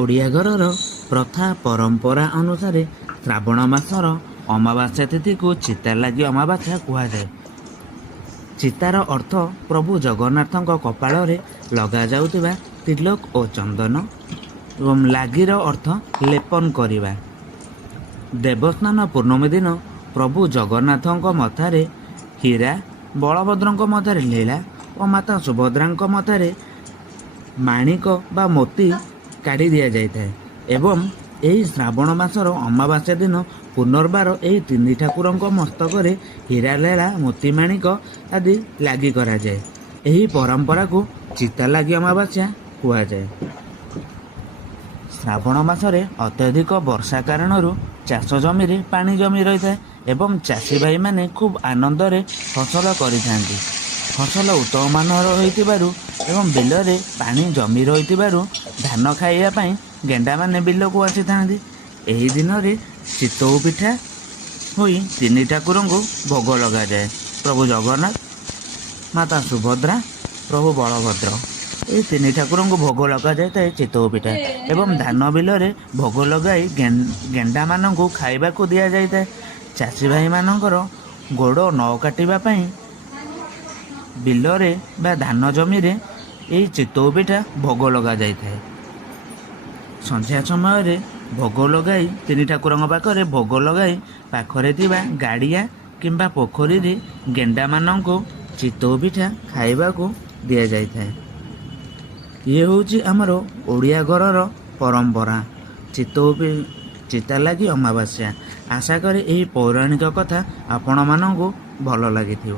ଓଡ଼ିଆ ଘରର ପ୍ରଥା ପରମ୍ପରା ଅନୁସାରେ ଶ୍ରାବଣ ମାସର ଅମାବାସ୍ୟା ତିଥିକୁ ଚିତା ଲାଗି ଅମାବାସ୍ୟା କୁହାଯାଏ। ଚିତାର ଅର୍ଥ ପ୍ରଭୁ ଜଗନ୍ନାଥଙ୍କ କପାଳରେ ଲଗାଯାଉଥିବା ତିଲକ ଓ ଚନ୍ଦନ ଏବଂ ଲାଗିର ଅର୍ଥ ଲେପନ କରିବା। ଦେବସ୍ନାନ ପୂର୍ଣ୍ଣମୀ ଦିନ ପ୍ରଭୁ ଜଗନ୍ନାଥଙ୍କ ମଥାରେ ହୀରା, ବଳଭଦ୍ରଙ୍କ ମଥାରେ ଲୀଳା ଓ ମାତା ସୁଭଦ୍ରାଙ୍କ ମଥାରେ ମାଣିକ ବା ମୋତି କାଢ଼ି ଦିଆଯାଇଥାଏ ଏବଂ ଏହି ଶ୍ରାବଣ ମାସର ଅମାବାସ୍ୟା ଦିନ ପୁନର୍ବାର ଏହି ତିନି ଠାକୁରଙ୍କ ମସ୍ତକରେ ହୀରା, ଲୀଳା, ମୋତି ମାଣିକ ଆଦି ଲାଗି କରାଯାଏ। ଏହି ପରମ୍ପରାକୁ ଚିତା ଲାଗି ଅମାବାସ୍ୟା କୁହାଯାଏ। ଶ୍ରାବଣ ମାସରେ ଅତ୍ୟଧିକ ବର୍ଷା କାରଣରୁ ଚାଷ ଜମିରେ ପାଣି ଜମି ରହିଥାଏ ଏବଂ ଚାଷୀ ଭାଇମାନେ ଖୁବ୍ ଆନନ୍ଦରେ ଫସଲ କରିଥାନ୍ତି। ଫସଲ ଉତ୍ତମ ମାନର ହୋଇଥିବାରୁ ଏବଂ ବିଲରେ ପାଣି ଜମି ରହିଥିବାରୁ ଧାନ ଖାଇବା ପାଇଁ ଗେଣ୍ଡାମାନେ ବିଲକୁ ଆସିଥାନ୍ତି। ଏହି ଦିନରେ ଚିତଉ ପିଠା ହୋଇ ତିନି ଠାକୁରଙ୍କୁ ଭୋଗ ଲଗାଯାଏ। ପ୍ରଭୁ ଜଗନ୍ନାଥ, ମାତା ସୁଭଦ୍ରା, ପ୍ରଭୁ ବଳଭଦ୍ର ଏହି ତିନି ଠାକୁରଙ୍କୁ ଭୋଗ ଲଗାଯାଇଥାଏ ଚିତଉ ପିଠା ଏବଂ ଧାନ ବିଲରେ ଭୋଗ ଲଗାଇ ଗେଣ୍ଡାମାନଙ୍କୁ ଖାଇବାକୁ ଦିଆଯାଇଥାଏ। ଚାଷୀ ଭାଇମାନଙ୍କର ଗୋଡ଼ ନ କାଟିବା ପାଇଁ ବିଲରେ ବା ଧାନ ଜମିରେ ଏହି ଚିତଉ ପିଠା ଭୋଗ ଲଗାଯାଇଥାଏ। ସନ୍ଧ୍ୟା ସମୟରେ ଭୋଗ ଲଗାଇ ତିନି ଠାକୁରଙ୍କ ପାଖରେ ଭୋଗ ଲଗାଇ ପାଖରେ ଥିବା ଗାଡ଼ିଆ କିମ୍ବା ପୋଖରୀରେ ଗେଣ୍ଡାମାନଙ୍କୁ ଚିତଉ ପିଠା ଖାଇବାକୁ ଦିଆଯାଇଥାଏ। ଇଏ ହେଉଛି ଆମର ଓଡ଼ିଆ ଘରର ପରମ୍ପରା ଚିତା ଲାଗି ଅମାବାସ୍ୟା। ଆଶା କରେ ଏହି ପୌରାଣିକ କଥା ଆପଣମାନଙ୍କୁ ଭଲ ଲାଗିଥିବ।